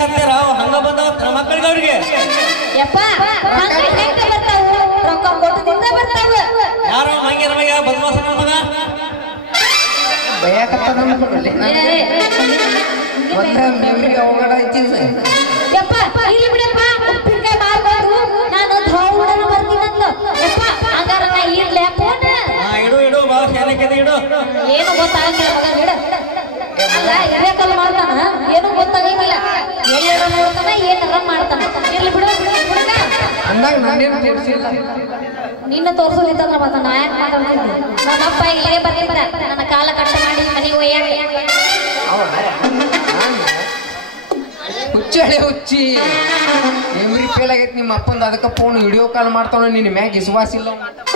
ಯಾಕತ್ತೀರ ಹಂಗ ಬಂದವ ಮಕ್ಕಳಿಗೆ ಅವ್ರಿಗೆ ಯಪ್ಪ ಹೆಂಗ ಬರ್ತಾವು ರೊಕ್ಕ ಕೊಟ್ಟದಿಂದ ಬರ್ತಾವ ಯಾರೋ ಮಂಗ್ಯನ ಮಗ ಬದಮಾಸನ ಮಗ ಬಯಕತ್ತ ಯಪ್ಪ ಇಲ್ಲಿ ಬಿಡಪ್ಪ ಉಪ್ಪಿನಕಾಯಿ ಮಾಡ್ಬಾರ್ದು ನಾನು ಧೌಡನ ಬರ್ತೀನಂತ ಯಪ್ಪ ಹಂಗಾರ ನಾ ಇರ್ಲೆ ಫೋನ್ ಇಡು ಇಡು ಬಾಳ ಶಾಲೆಕೆದ ಇಡು ಏನು ಗೊತ್ತಾಗಂಗಿಲ್ಲ ಮಗ ಬಿಡ ಅಲ್ಲ ಇರ್ಬೇಕಲ್ಲ ಮಾಡ್ತಾನ ಏನು ಗೊತ್ತಾಗಂಗಿಲ್ಲ ಎಲ್ಲಾರ ನೋಡ್ತಾನ ಏನಾರ ಮಾಡ್ತಾನ ಇರ್ಲಿ ಬಿಡು ಬಿಡಕ ಅಂದಾಗ ನಾನೇನು ತೋರಿಸಿಲ್ಲ ನಿನ್ನ ತೋರ್ಸೋದಿತ್ತಂದ್ರ ಮತ್ತ ನಾ ಯಾಕೆ ಮಾತಾಡ್ತಿದ್ದೆ ನಮ್ಮಪ್ಪ ಇಲ್ಲೇ ಬರ್ಲಿಲ್ಲ ನನ್ನ ಕಾಲ ಕಟ್ಟ ಮಾಡಿ ಮನೆಗೆ ಒಯ್ಯಾಕ ಹುಚ್ಚಿ ಹಳೆ ಹುಚ್ಚಿ ಮೆಮ್ರಿ ಫೇಲ್ ಆಗೈತಿ ನಿಮ್ಮ ಅಪ್ಪಂದ ಅದಕ್ಕೆ ಫೋನ್ ವಿಡಿಯೋ ಕಾಲ್ ಮಾಡ್ತಾವ ನಿನ್ನ ಮ್ಯಾಗ ವಿಶ್ವಾಸ ಇಲ್ಲ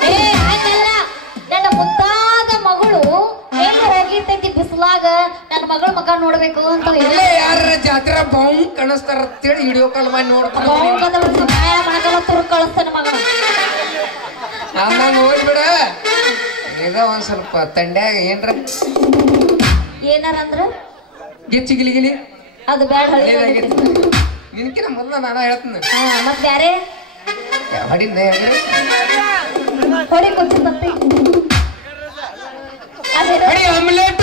ಏ ಹಾಗಲ್ಲ ನನ್ನ ಮುದ್ದಾದ ಮಗಳು ಎಲ್ಲಿ ಹೋಗಿರ್ತೈತಿ ಬಿಸಿಲಾಗ ನನ್ನ ಮಗಳ ಮಗ ನೋಡ್ಬೇಕು ಅಂತ ಇಲ್ಲೇ ಯಾರ ಜಾತ್ರೆ ಬಾವು ಕಾಣಿಸ್ತಾರ ಅಂತೇಳಿ ವಿಡಿಯೋ ಕಾಲ್ ಮಾಡಿ ನೋಡ್ತಾರ ಮಣಗಲ ತುರು ಕಳಿಸ್ತಾನ ಮಗ ಅಂದಂಗ ಹೋಗ್ಬಿಡ ಈಗ ಒಂದ್ ಸ್ವಲ್ಪ ತಂಡ್ಯಾಗ ಏನಾರ ಅಂದ್ರ ಗಿಚ್ಚಿ ಗಿಲಿ ಅದು ಬ್ಯಾಡ ನಿನ್ಕಿನ ಮೊದ್ಲ ನಾನ ಹೇಳ್ತೀನಿ ಮತ್ ಬ್ಯಾರೆ ಹೊಡಿಂದ ಹೊಡಿ ಕೊಚ್ಚಿರ್ತಂತೆ ಆಮ್ಲೆಟ್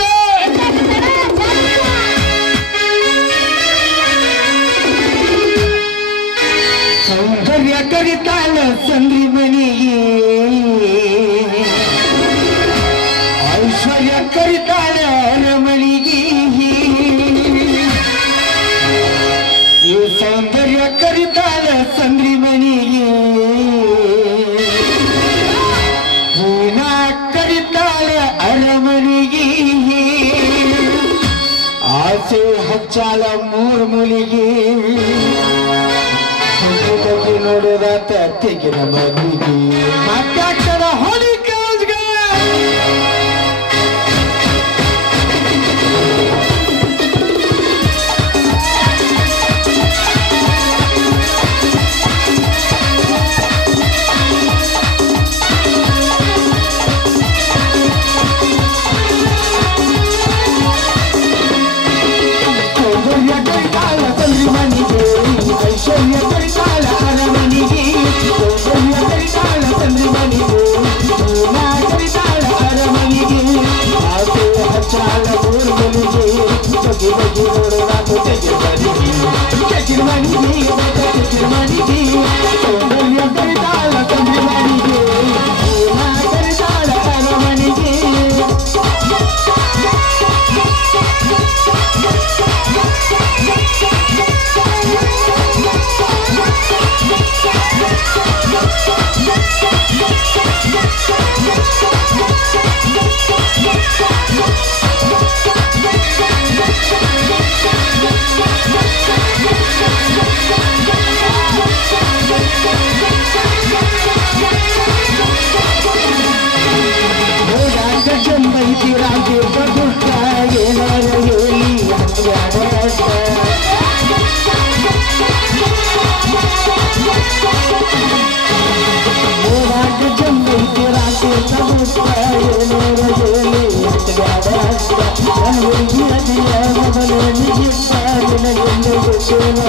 ಸೌಂದರ್ಯ ಕರಿತಾಳ ಸಂದ್ರಿ ಮನೆಗೆ ಐಶ್ವರ್ಯ ಕರಿತಾಳ ರಮಣಿಗೆ ಈ ಸೌಂದರ್ಯ ಕರಿತಾಳ ಸಂದ್ರಿ ಮನೆಗೆ ವೀಣಾ ಕರಿತಾಳ ಅರಮನೆಗೆ ಆಸೆ ಹಚ್ಚಾಳ ಮೂರು ಮುಲಿಗೆ ನೋಡೋದಾತ ತೆಗಿನ ಮನೆಗೆ ಮಾತಾಡ್ತಾರ ಹೊಳಿ ಕಾಜ್ಗ ಸೌಂದರ್ಯ ಕರಿತಾಳ ಸಂದ್ರಿ ಮನೆಗೆ ಐಶ್ವರ್ಯ ಕರಿತಾಳ ಅರಮನೆಗೆ ಸೌಂದರ್ಯ ಕರಿತಾಳ ಸಂದ್ರಿ ಮನೆಗೆ ವೀಣಾ ಕರಿತಾಳ ಅರಮನೆಗೆ ಆಸೆ ಹಚ್ಚಾಳ ಮೂರು ಮನೆಗೆ ಬಗೆ ಬಗೆ ನೋಡೋದಾತು ತೆಗೆ ಮನೆಗೆ ಸೌಂದರ್ಯ ಕರಿತಾಳ ಸಂದ್ರಿ ಮನೆಗೆ ವೀಣಾ ಕರಿತಾಳ ಅರಮನೆಗೆ ರಾಜೆ ಬದುಕ ಏನಾರ ಹೇಳಿ ಹೋರಾಟ ಜಂಬೈತಿ ರಾಜೆ ಬದುಕ ಏನಾರ ಹೇಳಿ ಮೊದಲು ನಿಜಿಪ್ಪ ನಿನಗೆಂದು ಗೊತ್ತಿಲ್ಲ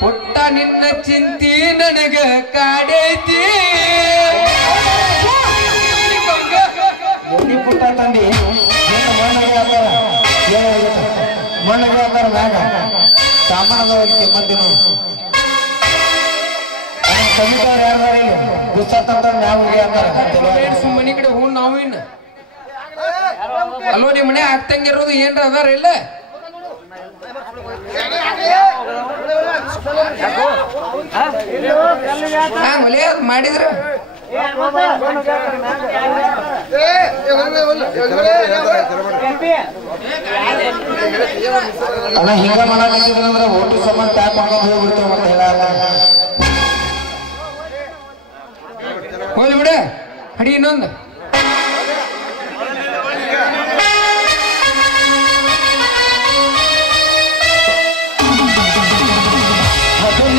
ಪುಟ್ಟ ನಿನ್ನ ಚಿಂತಿ ನನಗ ಕಾಡೈತಿ ಪುಟ್ಟ ತಂದಿ ಮಣ್ಣಗೆ ಅಂತಾರ ಮ್ಯಾಗ ಸಾಮಾನ್ಯದವರಿಗೆ ಮಂದಿನ ಕಮಿಟವ್ರು ಯಾರು ಪುಸ್ತಕ ಮ್ಯಾಗ ಅಂತಾರ ಸುಮ್ಮನೆ ಕಡೆ ಹೂ ನಾವು ಇನ್ನ ಅಲ್ಲೋ ನಿಮ್ಮ ಮನೆ ಆಗ್ತಂಗಿರೋದು ಏನ್ರ ಅದಾರ ಇಲ್ಲ ಒಲೆ ಅದು ಮಾಡಿದ್ರ ಅಣ್ಣ ಹಿಂಗ ಮಾಡಾಕತ್ತಿದ್ರಂದ್ರ ಓಟು ಸಂಬಂಧ ಟ್ಯಾಪ್ ಹಾಕೊಂಡು ಹೋಗ್ಬಿಡ್ತೇವೆ ಮತ್ತೆ ಹೇಳಲ್ಲ ಹೋಗ್ಲಿ ಬಿಡ ಹಡಿ ಇನ್ನೊಂದು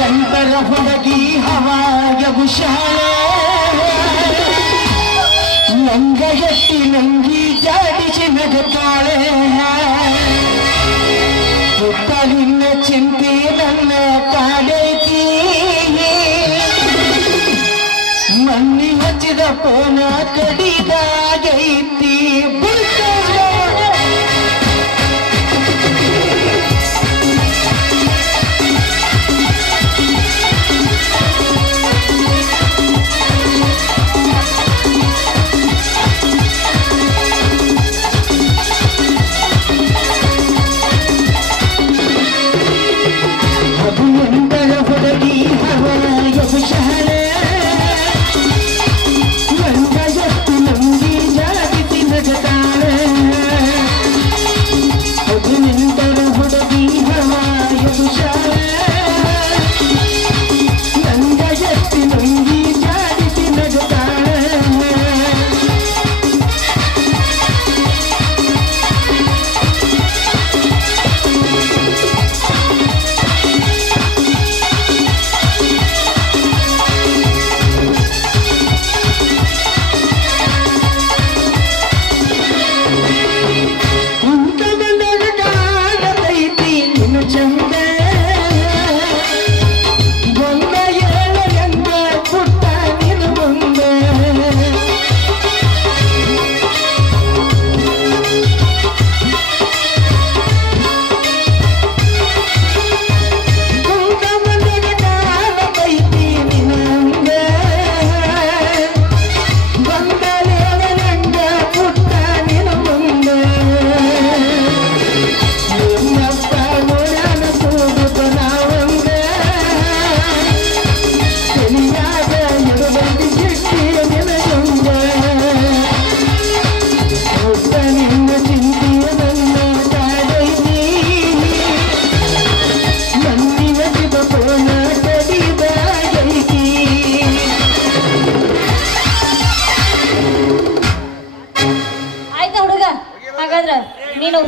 ನಂತರ ಹುಡುಗಿ ಹವಾಯ ವಿಶಾಲ ನಂಗ ಎತ್ತಿ ನಂಗಿ ಜಾಡಿಸಿ ನಗುತ್ತಾಳೆ ಸುತ್ತಲಿನ ಚಿಂತೆ ನನ್ನ ಕಾಡೈತಿ ಮಣ್ಣಿ ಹಚ್ಚಿದ ಪೋನ ಕಡಿದಾಗೈತಿ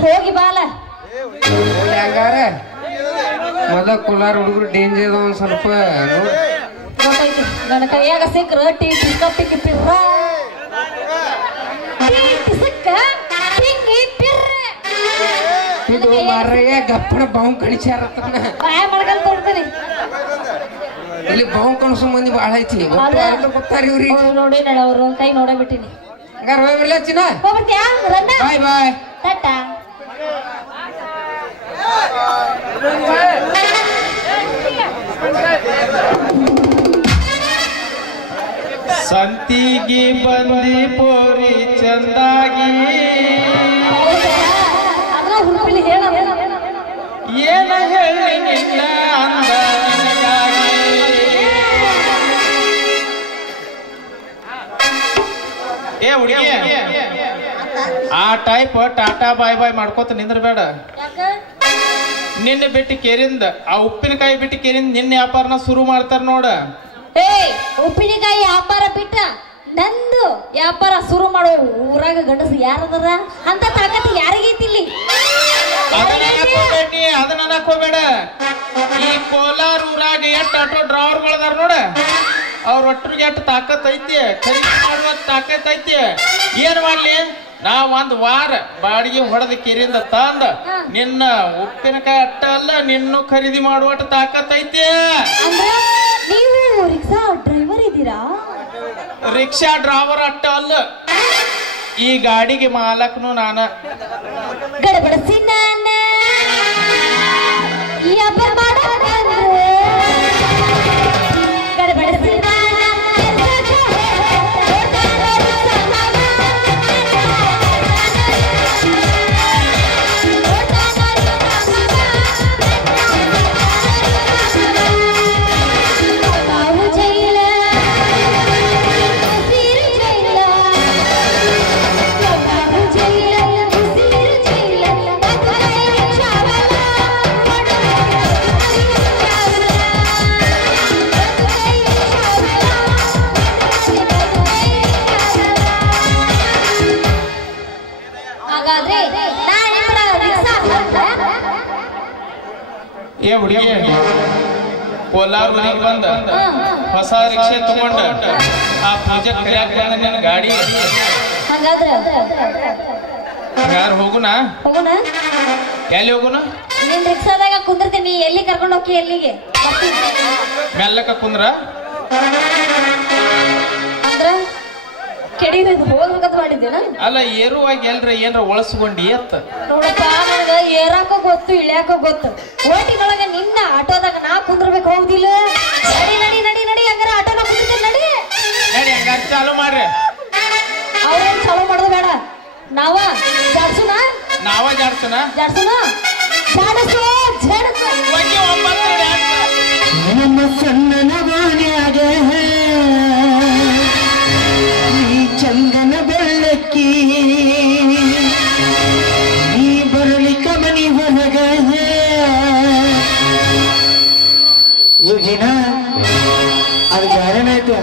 ಹೋಗಿ ಬಾಲ ಹಂಗಾರ ಮೊದಲ ಕುಲಾರ ಹುಡುಗರು ಡೇಂಜರ್ ಅದ ಒಂದ್ ಸ್ವಲ್ಪ ಗೊತ್ತಾಯ್ತು ನನ್ನ ಕೈಯಾಗ ಸಿಕ್ಕ್ರ ಟೀ ಟಿಕ್ಕಿ ಪಿರ್ರ ಇದು ಮಾರಯ್ಯ ಗಪ್ಪನ ಬಾವು ಕಣಿಸ್ಯಾರತ್ತನ ಬಾಯ ಮಳಗಲ್ ಕೊಡ್ತೀನಿ ಇಲ್ಲಿ ಬಾವು ಕಣಸು ಮಂದಿ ಬಾಳ ಐತಿ ಗೊತ್ತಾರ ಇವ್ರಿಗೆ ನೋಡಿ ನಡ ಅವ್ರು ಕೈ ನೋಡೇ ಬಿಟ್ಟಿನಿ ಹಂಗಾರ ಹೋಗ್ಬಿಡ್ಲ ಚಿನ್ನ ಹೋಗ್ಬಿಡ್ತೀಯಾ ರನ್ನ ಬಾಯ್ ಬಾಯ್ ಟಾಟಾ ಸಂತಿಗೆ ಬಂದಿ ಪೋರಿ ಚಂದಾಗಿ ಅದನ್ನ ಹುಡುಗಲಿ ಹೇಳ ಏನ ಹೇಳಿ ನಿನ್ನ ಅಂದ ಏ ಹುಡುಗಿ ಆ ಟೈಪ್ ಟಾಟಾ ಬಾಯ್ ಬಾಯ್ ಮಾಡ್ಕೋತ ನಿಂದ್ರಬೇಡ ನಿನ್ನೆ ಬಿಟ್ಟು ಕೇರಿಂದ ಆ ಉಪ್ಪಿನಕಾಯಿ ಬಿಟ್ಟು ಕೇರಿಂದ ನಿನ್ನ ವ್ಯಾಪಾರನ ಶುರು ಮಾಡ್ತಾರ ನೋಡ ಏ ಉಪ್ಪಿನಕಾಯಿ ವ್ಯಾಪಾರ ಬಿಟ್ಟ ನಂದು ವ್ಯಾಪಾರ ಶುರು ಮಾಡೋ ಊರಾಗ ಗಂಡಸು ಯಾರದಾರ ಅಂತ ತಾಕತ್ ಯಾರಿಗೈತಿ ಇಲ್ಲಿ ಅದನ್ನ ಹಾಕೋಬೇಡ ಈ ಕೋಲಾರ ಊರಾಗ ಎಷ್ಟು ಆಟೋ ಡ್ರೈವರ್ಗಳದಾರ ನೋಡ ಅವ್ರ ಒಟ್ಟರಿಗೆ ಎಷ್ಟು ತಾಕತ್ ಐತಿ ಖರೀದಿ ಮಾಡುವ ತಾಕತ್ ಐತಿ ಏನ್ ಮಾಡ್ಲಿ ನಾ ಒಂದ್ ವಾರ ಬಾಡಿಗೆ ಹೊಡೆದ ಕಿರಿಂದ ತಂದ ನಿನ್ನ ಉಪ್ಪಿನಕಾಯಿ ಅಟ್ಟ ಅಲ್ಲ ನಿನ್ನೂ ಖರೀದಿ ಮಾಡುವಟ್ಟು ತಾಕತ್ ಐತಿ ನೀವು ರಿಕ್ಷಾ ಡ್ರೈವರ್ ಇದ್ದೀರಾ ರಿಕ್ಷಾ ಡ್ರೈವರ್ ಅಟ್ಟ ಅಲ್ಲ ಈ ಗಾಡಿಗೆ ಮಾಲಕ್ನು ನಾನ ಗಡಬಡಸಿ ನಾನ ಈ ವ್ಯಾಪಾರ ಮಾಡಬೇಕಂದ್ರೆ ಗಡಬಡಸಿ ನಾನ ಕೋಲಾರ ಊರಿಗೆ ಬಂದ ಹೊಸ ರಿಕ್ಷೆ ತಗೊಂಡ ಆ ಪೂಜೆ ಕರಿಯಾಕ ಬಂದ ನಿನ್ನ ಗಾಡಿ ಹಂಗಾದ್ರೆ ಯಾರು ಹೋಗುಣ ಹೋಗೋಣ ಎಲ್ಲಿ ಹೋಗುಣ ನಿನ್ ರಿಕ್ಷಾದಾಗ ಕುಂದಿರ್ತೀನಿ ಎಲ್ಲಿ ಕರ್ಕೊಂಡು ಹೋಗಿ ಎಲ್ಲಿಗೆ ಮೆಲ್ಲಕ ಕುಂದ್ರ ಅಂದ್ರ ಕೆಡಿದು ಹೋಗ್ಬೇಕಂತ ಮಾಡಿದ್ದೇನ ಅಲ್ಲ ಏರುವಾಗಿ ಎಲ್ರ ಏನ್ರ ಒಳಸ್ಕೊಂಡಿ ಎತ್ತ ನೋಡಪ್ಪ ನನಗ ಏರಾಕೋ ಗೊತ್ತು ಇಳ್ಯಾಕೋ ಗೊತ್ತು ಓಟಿನೊಳಗ ನಿನ್ನ ಆಟೋದಾಗ ನಾ ಕುಂದ್ರಬೇಕು ಹೋಗುದಿಲ್ಲ ನಡಿ ನಡಿ ನಡಿ ನಡಿ ಹಂಗಾರ ಆಟೋನ ಕುಂದಿರ್ತೀನಿ ನಡಿ ನಡಿ ಹಂಗಾರ ಚಾಲು ಮಾಡ್ರಿ ಅವ್ರೇನ್ ಚಾಲೂ ಮಾಡೋದು ಬೇಡ ನಾವ ಜಾಡ್ಸುನ ನಾವ ಜಾಡ್ಸನ ಜಾಡ್ಸುನ ಜಾಡಸು ಜಾಡಸು ನಮ್ಮ ಸಣ್ಣನ ಬಾನ್ಯಾಗ ಈ ಚಂದನ ಬೆಳ್ಳಕ್ಕಿ ಈ ಬರಲಿಕ ಮನಿ ಹೊರಗ ಈಗಿನ ಅದು ಯಾರೇನಾಯ್ತು